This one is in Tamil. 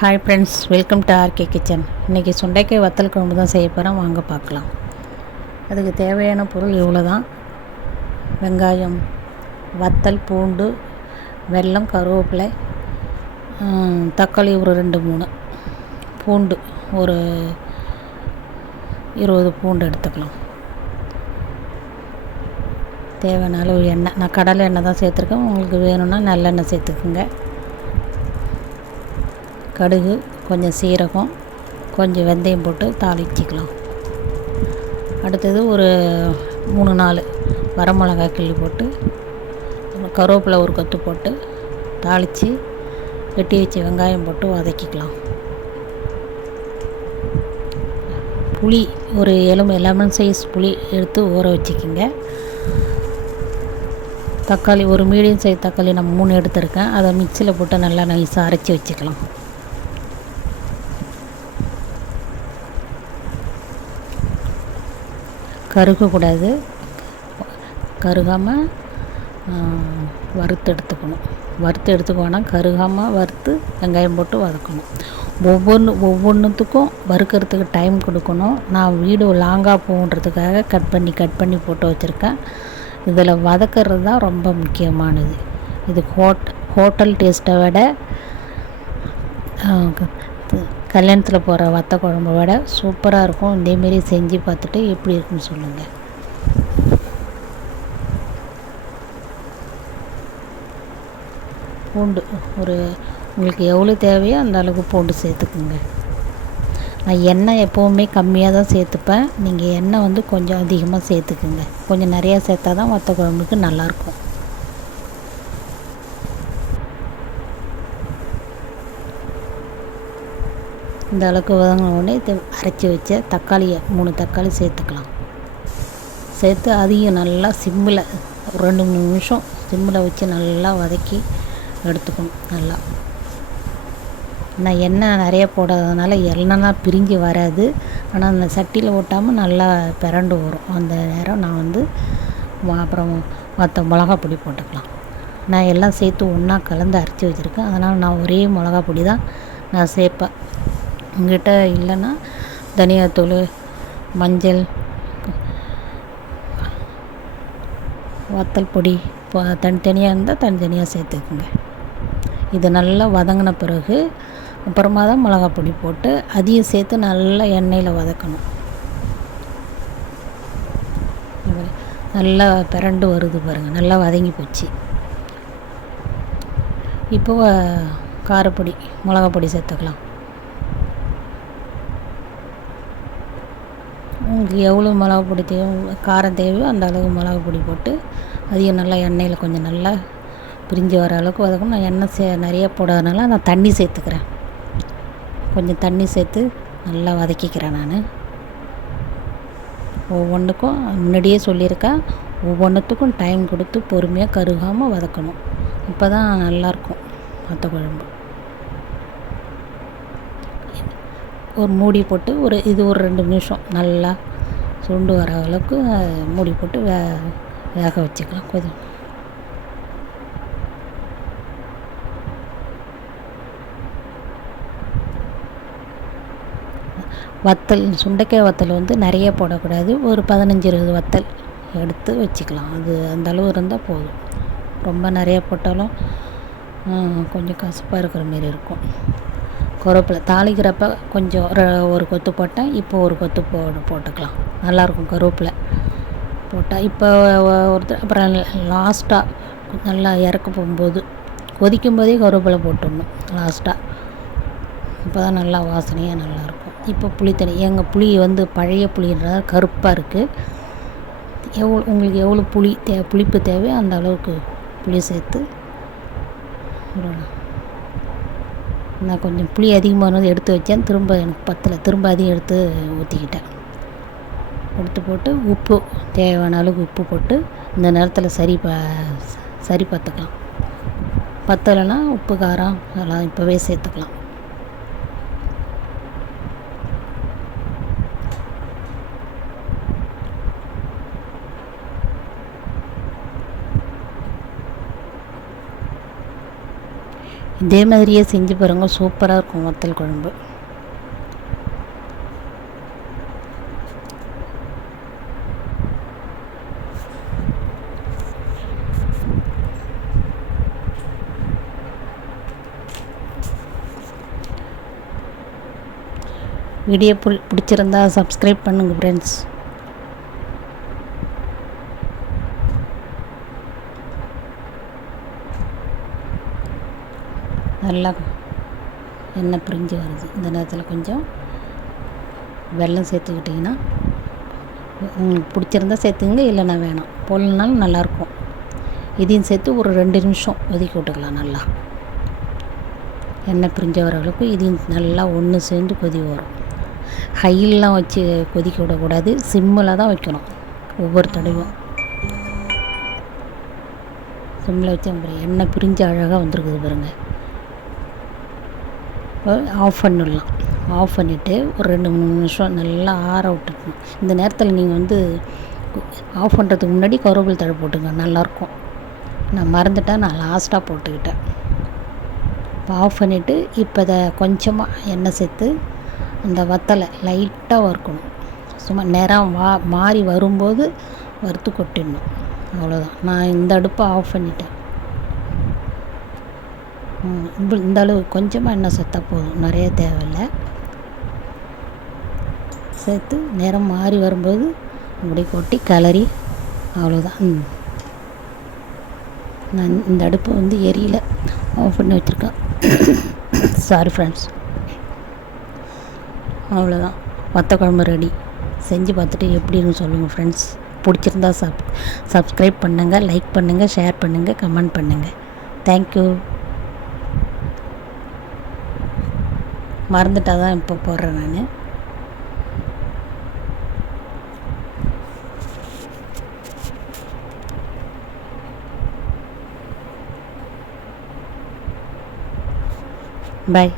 Hi friends, welcome to RK Kitchen. இன்றைக்கி சுண்டைக்காய் வத்தல் குழம்பு தான் செய்ய போகிறேன். வாங்க பார்க்கலாம். அதுக்கு தேவையான பொருள் இவ்வளோ தான். வெங்காயம், வத்தல், பூண்டு, வெல்லம், கருவேப்பிலை, தக்காளி ஒரு 2-3, பூண்டு ஒரு 20 பூண்டு எடுத்துக்கலாம். தேவையான அளவு எண்ணெய், நான் கடலை எண்ணெய் தான் சேர்த்துருக்கேன். உங்களுக்கு வேணும்னா நல்லெண்ணெய் சேர்த்துக்குங்க. கடுகு, கொஞ்சம் சீரகம், கொஞ்சம் வெந்தயம் போட்டு தாளிச்சிக்கலாம். அடுத்தது ஒரு 3-4 வரமிளகாய் கிள்ளி போட்டு, கருவேப்பிலை ஒரு கொத்து போட்டு தாளித்து வெட்டி வச்சு வெங்காயம் போட்டு வதக்கிக்கலாம். புளி ஒரு லெமன் சைஸ் புளி எடுத்து ஊற வச்சுக்கிங்க. தக்காளி ஒரு மீடியம் சைஸ் தக்காளி நான் 3 எடுத்துருக்கேன். அதை மிக்சியில் போட்டு நல்லா நைஸாக அரைச்சி வச்சுக்கலாம். கருகக்கூடாது, கருகாமல் வறுத்து எடுத்துக்கணும். கருகாமல் வறுத்து வெங்காயம் போட்டு வதக்கணும். ஒவ்வொன்றுத்துக்கும் வறுக்கிறதுக்கு டைம் கொடுக்கணும். நான் வீடியோ லாங்காக போகுன்றதுக்காக கட் பண்ணி போட்டு வச்சுருக்கேன். இதில் வதக்கிறது தான் ரொம்ப முக்கியமானது. இது ஹோட்டல் டேஸ்ட்டை விட கல்யாணத்தில் போகிற வத்த குழம்பை விட சூப்பராக இருக்கும். இதேமாரி செஞ்சு பார்த்துட்டு எப்படி இருக்குன்னு சொல்லுங்கள். பூண்டு உங்களுக்கு எவ்வளோ தேவையோ அந்த அளவுக்கு பூண்டு சேர்த்துக்குங்க. நான் எண்ணெய் எப்போவுமே கம்மியாக தான் சேர்த்துப்பேன். நீங்கள் எண்ணெய் கொஞ்சம் அதிகமாக சேர்த்துக்குங்க. கொஞ்சம் நிறையா சேர்த்தா தான் வத்த குழம்புக்கு நல்லாயிருக்கும். இந்த அளவுக்கு வதங்கின உடனே அரைச்சி வச்ச 3 தக்காளி சேர்த்துக்கலாம். சேர்த்து அதையும் நல்லா சிம்மில் ஒரு 2-3 நிமிஷம் சிம்மில் வச்சு நல்லா வதக்கி எடுத்துக்கணும். நல்லா நான் எண்ணெய் நிறைய போடாததுனால எண்ணெய்லாம் பிரிஞ்சு வராது. ஆனால் அந்த சட்டியில் ஓட்டாமல் நல்லா பிரண்டு வரும். அந்த நேரம் நான் அப்புறம் மற்ற மிளகா பொடி போட்டுக்கலாம். நான் எல்லாம் சேர்த்து ஒன்றா கலந்து அரைச்சி வச்சுருக்கேன். அதனால் நான் ஒரே மிளகா பொடி தான் நான் சேர்ப்பேன். உங்கள்கிட்ட இல்லைன்னா தனியாத்தூள், மஞ்சள், வத்தல் பொடி தனித்தனியாக இருந்தால் தனித்தனியாக சேர்த்துக்குங்க. இது நல்லா வதங்கின பிறகு அப்புறமா தான் மிளகா பொடி போட்டு அதையும் சேர்த்து நல்லா எண்ணெயில் வதக்கணும். நல்லா பிரண்டு வருது பாருங்கள், நல்லா வதங்கி போச்சு. இப்போது காரப்பொடி, மிளகா பொடி சேர்த்துக்கலாம். உங்களுக்கு எவ்வளோ மிளகா பொடி காரம் தேவையோ அந்த அளவுக்கு மிளகா பொடி போட்டு அதையும் நல்லா எண்ணெயில் கொஞ்சம் நல்லா பிரிஞ்சு வர அளவுக்கு வதக்கணும். நான் எண்ணெய் நிறைய போடாதனால நான் தண்ணி சேர்த்துக்கிறேன். கொஞ்சம் தண்ணி சேர்த்து நல்லா வதக்கிக்கிறேன். நான் ஒவ்வொன்றுக்கும் முன்னாடியே சொல்லியிருக்கேன், ஒவ்வொன்றுத்துக்கும் டைம் கொடுத்து பொறுமையாக கருகாமல் வதக்கணும். இப்போ தான் நல்லாயிருக்கும் வத்த குழம்பு. ஒரு மூடி போட்டு ஒரு 2 நிமிஷம் நல்லா சுண்டு வர அளவுக்கு மூடி போட்டு வேக வச்சுக்கலாம். வத்தல், சுண்டைக்காய் வத்தல் நிறைய போடக்கூடாது. ஒரு 15-20 வத்தல் எடுத்து வச்சுக்கலாம். அது அந்த அளவு இருந்தால் போதும். ரொம்ப நிறைய போட்டாலும் கொஞ்சம் கசப்பாக இருக்கிற மாரி இருக்கும். கருவேப்பிலை தாளிக்கிறப்ப கொஞ்சம் ஒரு கொத்து போட்டேன். இப்போ ஒரு கொத்து போட்டுக்கலாம். நல்லாயிருக்கும் கருவேப்பிலை போட்டால். இப்போ அப்புறம் லாஸ்ட்டாக நல்லா இறக்க போகும்போது கொதிக்கும் போதே கருவேப்பிலை போட்டுடணும் லாஸ்ட்டாக. இப்போ தான் நல்லா வாசனையாக நல்லாயிருக்கும். இப்போ புளித்தண்ணி, எங்கள் புளி பழைய புளின்றதால் கருப்பாக இருக்குது. உங்களுக்கு எவ்வளோ புளிப்பு தேவையோ அந்த அளவுக்கு புளி சேர்த்து நான் கொஞ்சம் புளி அதிகமானது எடுத்து வச்சேன். திரும்ப எனக்கு பத்தலை, திரும்ப அதையும் எடுத்து ஊற்றிக்கிட்டேன். எடுத்து போட்டு உப்பு தேவையான அளவுக்கு உப்பு போட்டு இந்த நேரத்தில் சரி பார்த்துக்கலாம். பத்தலைன்னா உப்பு காரம் அதெல்லாம் இப்போவே சேர்த்துக்கலாம். இதே மாதிரியே செஞ்சு பாருங்கள், சூப்பராக இருக்கும் வத்தல் குழம்பு. வீடியோ பிடிச்சிருந்தா சப்ஸ்கிரைப் பண்ணுங்கள் ஃப்ரெண்ட்ஸ். நல்லா எண்ணெய் பிரிஞ்சு வருது. இந்த நேரத்தில் கொஞ்சம் வெல்லம் சேர்த்துக்கிட்டிங்கன்னா உங்களுக்கு பிடிச்சிருந்தா சேர்த்துங்க, இல்லைன்னா வேணாம், போடலனாலும் நல்லாயிருக்கும். இதையும் சேர்த்து ஒரு 2 நிமிஷம் ஒதுக்கி விட்டுக்கலாம். நல்லா எண்ணெய் பிரிஞ்ச வர அளவுக்கு இதையும் நல்லா ஒன்று சேர்ந்து கொதி வரும். ஹையிலலாம் வச்சு கொதிக்க விடக்கூடாது, சிம்மில் தான் வைக்கணும். ஒவ்வொரு தடவையும் சிம்மில் வச்சு எண்ணெய் பிரிஞ்சு அழகாக வந்துருக்குது பாருங்கள். ஆஃப் பண்ணிடலாம். ஆஃப் பண்ணிவிட்டு ஒரு 2-3 நிமிஷம் நல்லா ஆற விட்டுக்கணும். இந்த நேரத்தில் நீங்கள் ஆஃப் பண்ணுறதுக்கு முன்னாடி கருவேப்பிலை தழை போட்டுங்க, நல்லாயிருக்கும். நான் மறந்துட்டேன், நான் லாஸ்ட்டாக போட்டுக்கிட்டேன். இப்போ ஆஃப் பண்ணிவிட்டு இப்போ அதை கொஞ்சமாக எண்ணெய் சேர்த்து அந்த வத்தலை லைட்டாக வறுக்கணும். சும்மா நிறம் மாறி வரும்போது வறுத்து கொட்டிடணும். அவ்வளோதான். நான் இந்த அடுப்பை ஆஃப் பண்ணிட்டேன். இந்த அளவு கொஞ்சமாக எண்ணெய் சேர்த்தா போதும், நிறைய தேவையில்லை. சேர்த்து நிறம் மாறி வரும்போது அப்படி கொட்டி கிளறி அவ்வளோதான். நான் இந்த அடுப்பை எரியல, ஆஃப் பண்ணி வச்சுருக்கேன். Sorry friends. அவ்வளோதான், வத்த குழம்பு ரெடி. செஞ்சு பார்த்துட்டு எப்படின்னு சொல்லுங்கள் ஃப்ரெண்ட்ஸ். பிடிச்சிருந்தா சப்ஸ்கிரைப் பண்ணுங்கள், லைக் பண்ணுங்கள், ஷேர் பண்ணுங்கள், கமெண்ட் பண்ணுங்கள். தேங்க்யூ. மறந்துட்டால் தான் இப்போ போடுறேன் நான். பாய்.